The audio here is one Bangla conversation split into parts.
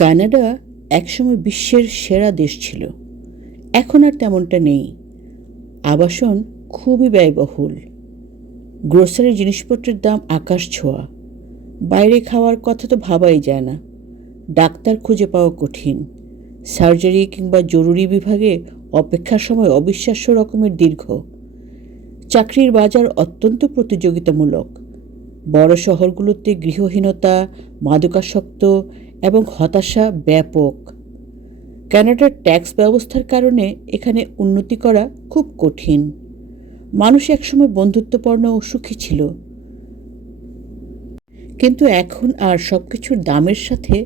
কানাডা একসময় বিশ্বের সেরা দেশ ছিল, এখন আর তেমনটা নেই। আবাসন খুবই ব্যয়বহুল, গ্রোসারি জিনিসপত্রের দাম আকাশ ছোঁয়া, বাইরে খাওয়ার কথা তো ভাবাই যায় না, ডাক্তার খুঁজে পাওয়া কঠিন, সার্জারি কিংবা জরুরি বিভাগে অপেক্ষার সময় অবিশ্বাস্য রকমের দীর্ঘ। চাকরির বাজার অত্যন্ত প্রতিযোগিতামূলক। বড় শহরগুলোতে গৃহহীনতা, মাদকাসক্ত এবং হতাশা ব্যাপক। কানাডার ট্যাক্স ব্যবস্থার কারণে এখানে উন্নতি করা খুব কঠিন। মানুষ একসময় বন্ধুত্বপূর্ণ ও সুখী ছিল, কিন্তু এখন আর সবকিছুর দামের সাথে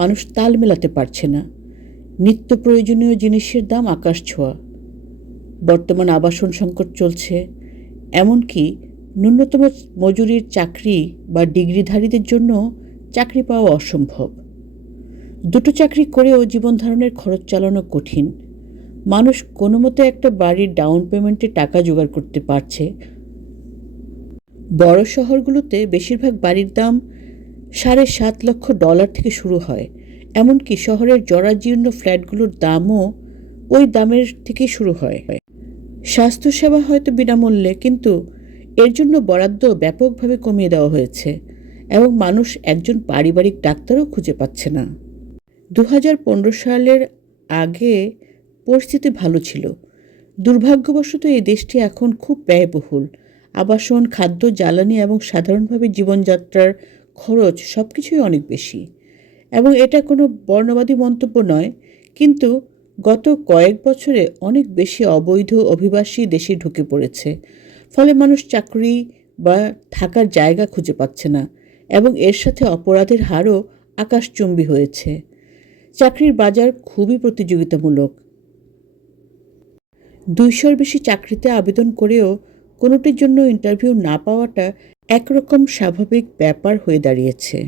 মানুষ তাল মেলাতে পারছে না। নিত্য প্রয়োজনীয় জিনিসের দাম আকাশ ছোঁয়া। বর্তমান আবাসন সংকট চলছে, এমনকি ন্যূনতম মজুরির চাকরি বা ডিগ্রিধারীদের জন্য চাকরি পাওয়া অসম্ভব। দুটো চাকরি করেও জীবন ধারণের খরচ চালানো কঠিন। মানুষ কোনো মতে একটা বাড়ির ডাউন পেমেন্টে টাকা জোগাড় করতে পারছে। বড় শহরগুলোতে বেশিরভাগ বাড়ির দাম $7.5 লাখ থেকে শুরু হয়, এমনকি শহরের জরাজীর্ণ ফ্ল্যাটগুলোর দামও ওই দামের থেকেই শুরু হয়। স্বাস্থ্যসেবা হয়তো বিনামূল্যে, কিন্তু এর জন্য বরাদ্দ ব্যাপকভাবে কমিয়ে দেওয়া হয়েছে এবং মানুষ একজন পারিবারিক ডাক্তারও খুঁজে পাচ্ছে না। 2015 সালের আগে পরিস্থিতি ভালো ছিল। দুর্ভাগ্যবশত এই দেশটি এখন খুব ব্যয়বহুল। আবাসন, খাদ্য, জ্বালানি এবং সাধারণভাবে জীবনযাত্রার খরচ সবকিছুই অনেক বেশি। এবং এটা কোনো বর্ণবাদী মন্তব্য নয়, কিন্তু গত কয়েক বছরে অনেক বেশি অবৈধ অভিবাসী দেশে ঢুকে পড়েছে। ফলে মানুষ চাকরি বা থাকার জায়গা খুঁজে পাচ্ছে না, এবং এর সাথে অপরাধের হারও আকাশচুম্বী হয়েছে। চাকরির বাজার খুবই প্রতিযোগিতামূলক। 200-র বেশি চাকরিতে আবেদন করেও কোনোটির জন্য ইন্টারভিউ না পাওয়াটা একরকম স্বাভাবিক ব্যাপার হয়ে দাঁড়িয়েছে।